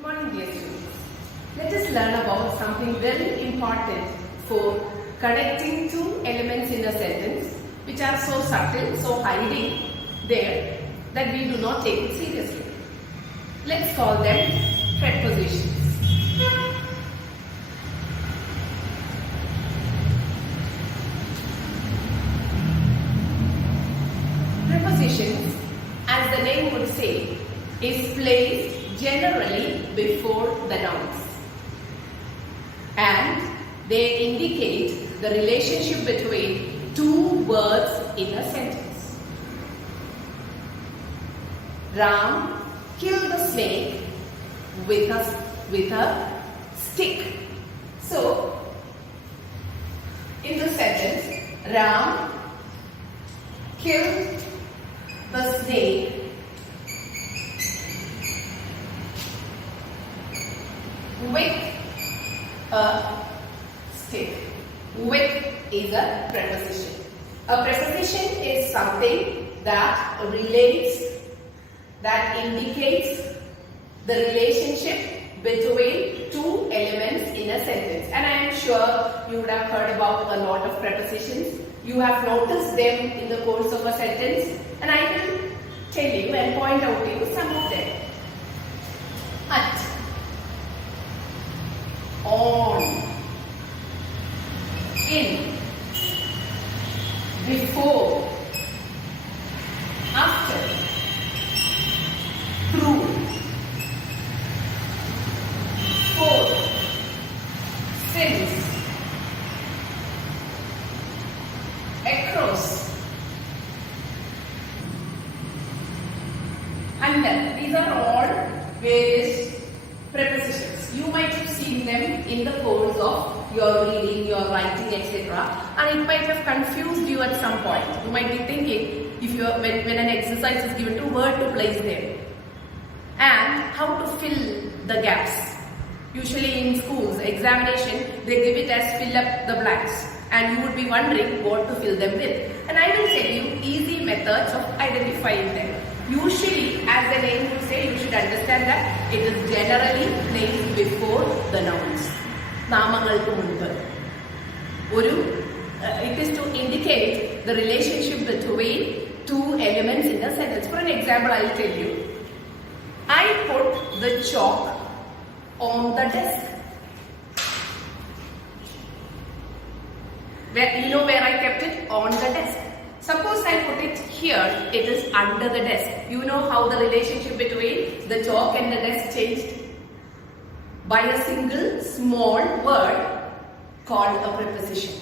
Good morning, dear students. Let us learn about something very important for connecting two elements in a sentence which are so subtle, so hiding there that we do not take it seriously. Let's call them prepositions. Prepositions, as the name would say, is placed generally before the nouns, and they indicate the relationship between two words in a sentence. Ram killed the snake with a stick. So, in the sentence, Ram killed the snake with a stick. With is a preposition. A preposition is something that relates, that indicates the relationship between two elements in a sentence. And I am sure you would have heard about a lot of prepositions. You have noticed them in the course of a sentence, and I will tell you and point out to you some of them. At, on, in, before, after, through, for, since, across, under. These are all various prepositions. You might have seen them in the course of your reading, your writing, etc. And it might have confused you at some point. You might be thinking, if you when an exercise is given to, where to place them and how to fill the gaps. Usually in schools, examination, they give it as fill up the blanks, and you would be wondering what to fill them with. And I will tell you easy methods of identifying them. Usually, as the name would say, you should understand that it is generally placed before the nouns. നാമങ്ങൾക്ക് മുൻപ്. It is to indicate the relationship between two elements in a sentence. For an example, I will tell you. I put the chalk on the desk. You know where I kept it? On the desk. Suppose I put it here, it is under the desk. You know how the relationship between the chalk and the desk changed? By a single small word called a preposition.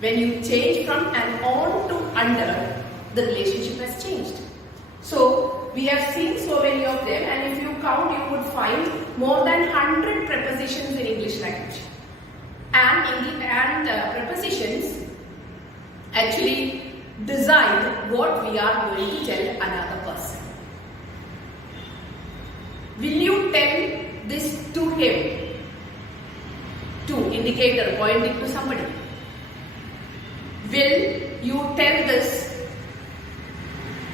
When you change from an on to under, the relationship has changed. So, we have seen so many of them, and if you count, you would find more than 100 prepositions in English language. And prepositions actually decide what we are going to tell another person. Will you tell this to him? To indicator pointing to somebody. Will you tell this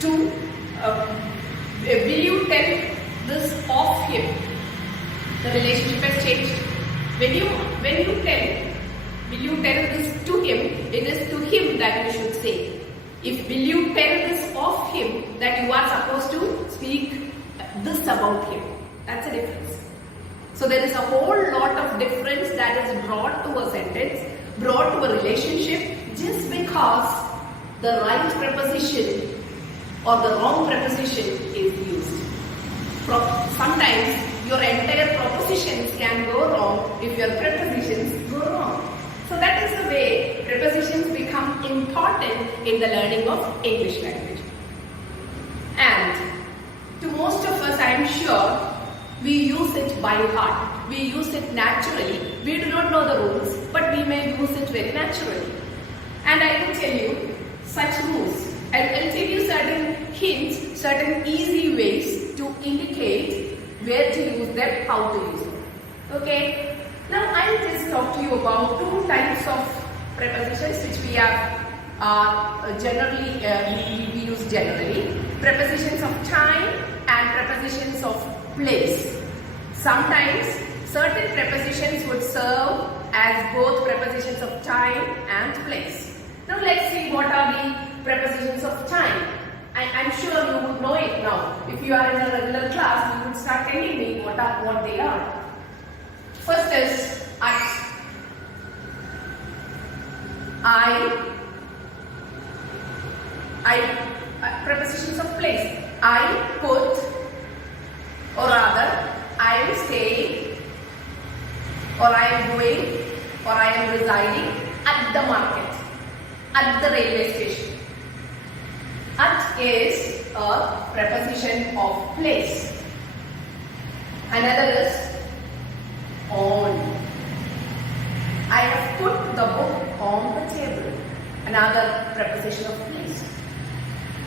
to? Will you tell this of him? The relationship has changed. When you tell, will you tell this to him? It is to him that you should say. If will you tell this of him, that you are supposed to speak this about him. That's a difference. So there is a whole lot of difference that is brought to a sentence, brought to a relationship, just because the right preposition or the wrong preposition is used. Sometimes your entire propositions can go wrong if your prepositions go wrong. So that is the way prepositions become important in the learning of English language. And to most of us, I am sure, we use it by heart. We use it naturally. We do not know the rules, but we may use it very naturally. And I will tell you such rules. I'll tell you certain hints, certain easy ways to indicate where to use them, how to use them. Okay? Now I will just talk to you about two types of prepositions which we have we use generally. Prepositions of time and prepositions of place. Sometimes certain prepositions would serve as both prepositions of time and place. Now let's see what are the prepositions of time. I'm sure you would know it now. If you are in a regular class, you would start telling me what they are. First is at. Prepositions of place. I put, or rather, I am staying, or I am going, or I am residing at the market, at the railway station. At is a preposition of place. Another is on. I have put the book on the table. Another preposition of place.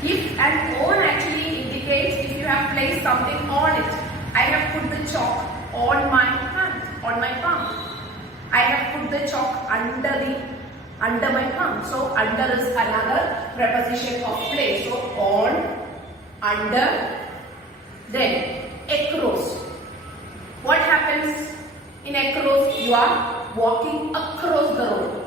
If and on actually indicates if you have placed something on it. I have put the chalk on my hand, on my palm. I have put the chalk under my palm. So under is another preposition of place. So on, under, then across. What happens in across? You are walking across the road.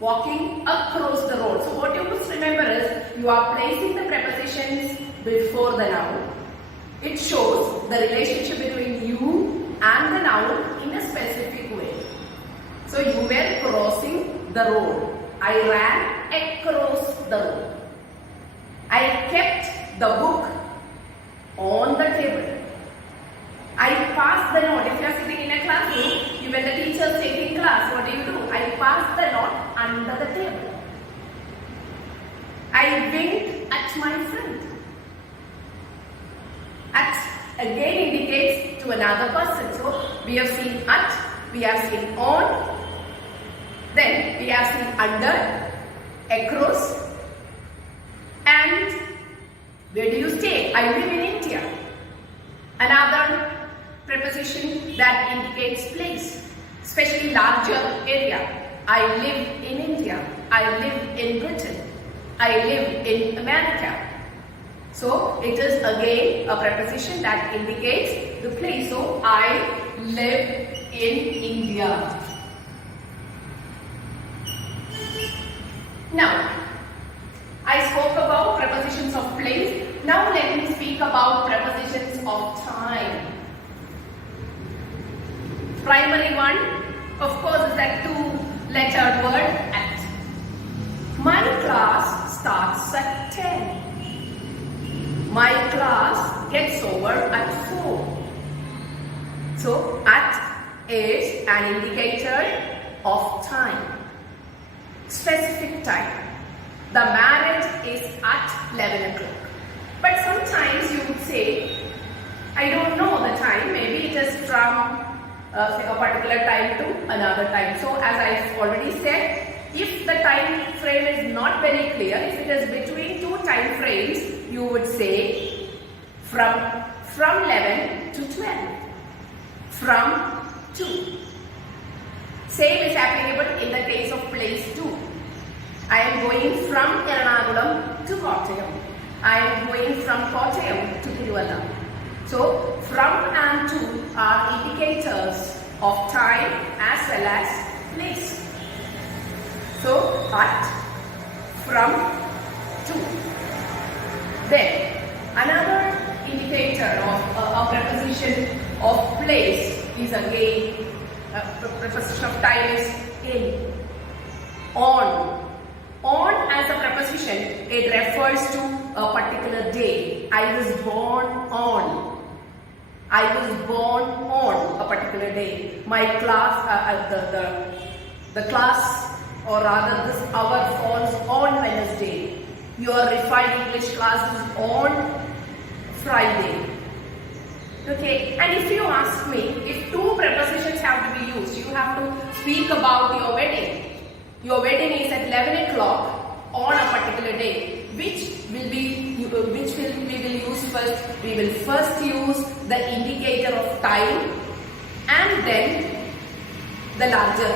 Walking across the road. So what you must remember is you are placing the prepositions before the noun. It shows the relationship between you and the noun in a specific way. So you were crossing the road. I ran across the road. I kept the book on the table. I passed the note. If you are sitting in a classroom, when the teacher is taking class, what do? I pass the note under the table. I winked at my friend. At again indicates to another person. So we have seen at, we have seen on, then we have seen under, across, and where do you stay? I live in India. Another preposition that indicates place, especially larger area. I live in India. I live in Britain. I live in America. So it is again a preposition that indicates the place. So I live in India. Now, I spoke about prepositions of place. Now let me speak about prepositions of time. Primary one, of course, is that two-lettered word at. My class starts at 10. My class gets over at 4. So, at is an indicator of time. Specific time. The marriage is at 11 o'clock. But sometimes you would say, I don't know the time, maybe it is from a particular time to another time. So as I already said, if the time frame is not very clear, if it is between two time frames, you would say from 11 to 12. From 2. Same is applicable in the case of place too. I am going from Ernakulam to Kottayam. I am going from Kottayam to Tiruvalla. So, from and to are indicators of time as well as place. So, at, from, to. Then, another indicator of a preposition of place is again, preposition of time is in. On. On as a preposition, it refers to a particular day. I was born on. I was born on a particular day. My class, the class, or rather this hour falls on Wednesday. Your refined English class is on Friday. Okay, and if you ask me, if two prepositions have to be used, you have to speak about your wedding. Your wedding is at 11 o'clock on a particular day. Which we will use first? We will first use the indicator of time and then the larger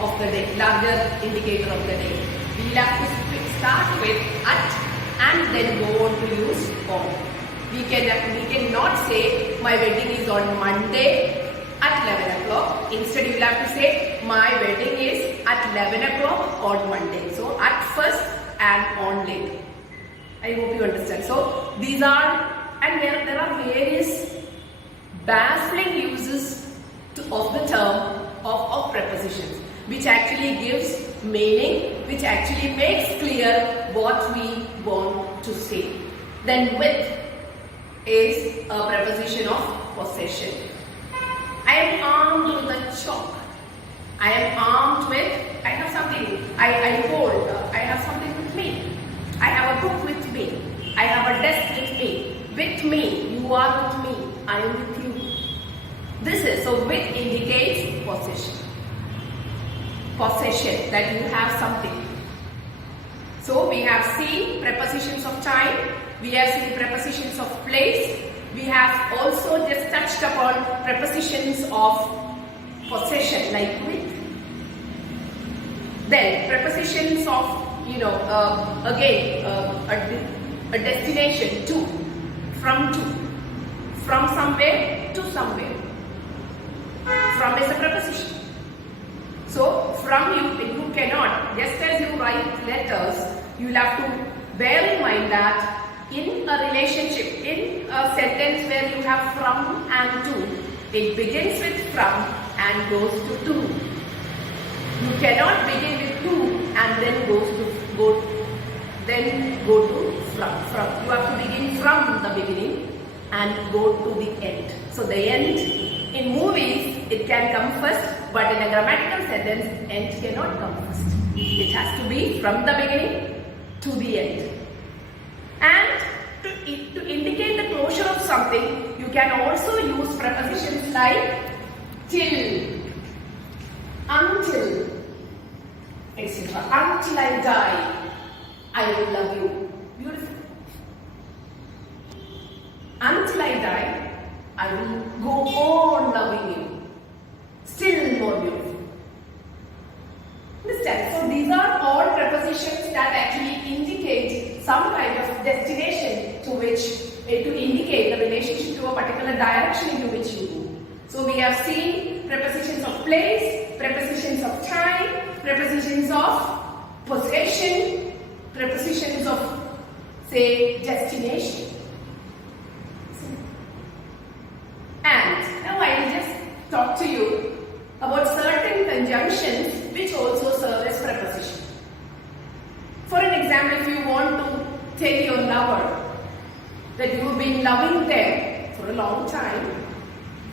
of the day, larger indicator of the day. We will have to start with at and then go on to use on. We cannot say my wedding is on Monday at 11 o'clock. Instead, you will have to say my wedding is at 11 o'clock on Monday. So, at first and on later. I hope you understand. So, these are, and there are various baffling uses of the term of prepositions, which actually gives meaning, which actually makes clear what we want to say. Then with is a preposition of possession. I am armed with a chalk. I am armed with, I have something, I hold, I have something with me. I have a book with me. I have a desk with me. With me, you are with me, I am with you. This is, so with indicates possession. Possession, that you have something. So we have seen prepositions of time, we have seen prepositions of place, we have also just touched upon prepositions of possession like with. Then prepositions of, again a destination to, from somewhere to somewhere. From is a preposition. So from you cannot, just as you write letters, you will have to bear in mind that in a relationship, in a sentence where you have from and to, it begins with from and goes to to. You cannot begin with to and then go to from. You have to begin from the beginning and go to the end. So the end, in movies it can come first, but in a grammatical sentence end cannot come first. It has to be from the beginning to the end. And to indicate the closure of something, you can also use prepositions like till, until, etc. Until I die, I will love you. Beautiful. Until I die, I will go on loving you. Still more beautiful. Understand? So these are all prepositions that actually indicate some kind of destination to which, to indicate the relationship to a particular direction into which you move. So we have seen prepositions of place, prepositions of time, prepositions of possession, prepositions of, say, destination. And now I will just talk to you about certain conjunctions which also serve as preposition. For an example, if you want to tell your lover that you have been loving them for a long time,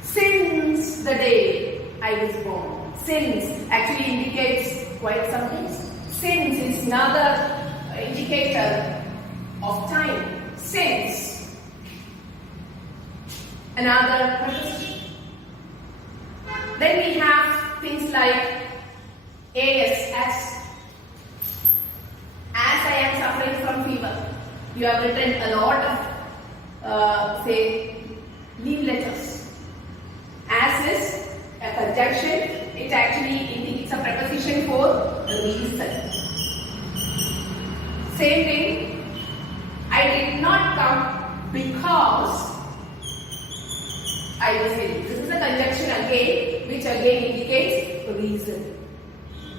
since the day I was born. Since actually indicates quite some things. Since is another indicator of time. Since, another preposition. Then we have things like as I am suffering from fever. You have written a lot of, say, leave letters. As is a conjunction, it actually indicates a preposition for a reason. Same thing, I did not come because I was ill. This is a conjunction again, which again indicates reason.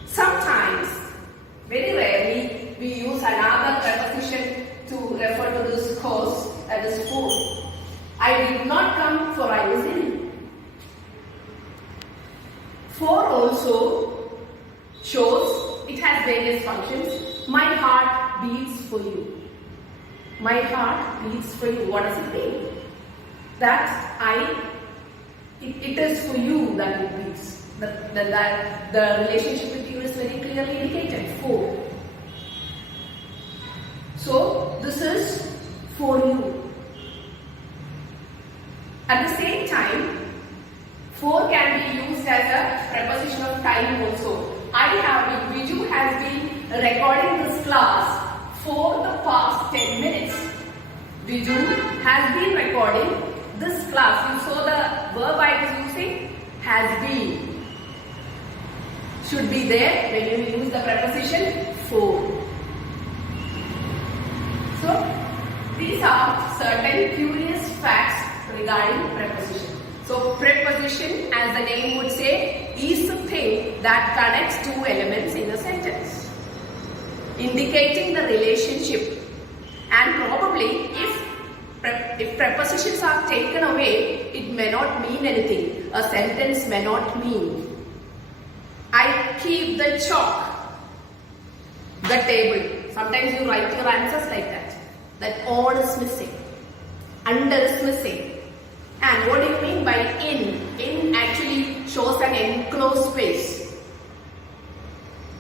Sometimes, very rarely, we use another preposition to refer to this cause, that is for. I did not come for I was ill. For also shows it has various functions. My heart beats for you. My heart beats for you. What does it mean? That it is for you that it beats. That the relationship with you is very clearly indicated. For. So this is for you. At the same time, for can be used as a preposition of time also. Viju has been recording this class for the past 10 minutes. Viju has been recording this class. You saw the verb I was using, has been. Should be there when you use the preposition for. So, the these are certain curious facts regarding preposition. So preposition, as the name would say, is the thing that connects two elements in a sentence, indicating the relationship. And probably if prepositions are taken away, it may not mean anything. A sentence may not mean. I keep the chalk, the table. Sometimes you write your answers like that. That on is missing, under is missing. And what do you mean by in? In actually shows an enclosed space.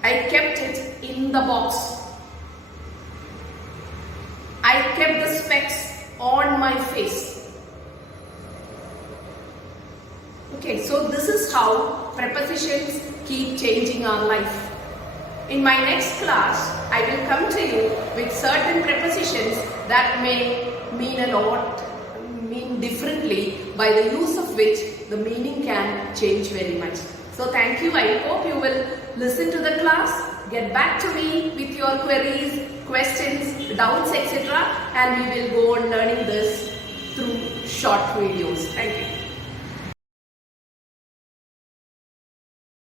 I kept it in the box. I kept the specs on my face. Okay, so this is how prepositions keep changing our life. In my next class, I will come to you with certain prepositions that may mean a lot, mean differently, by the use of which the meaning can change very much. So thank you. I hope you will listen to the class, get back to me with your queries, questions, doubts, etc. and we will go on learning this through short videos. Thank you.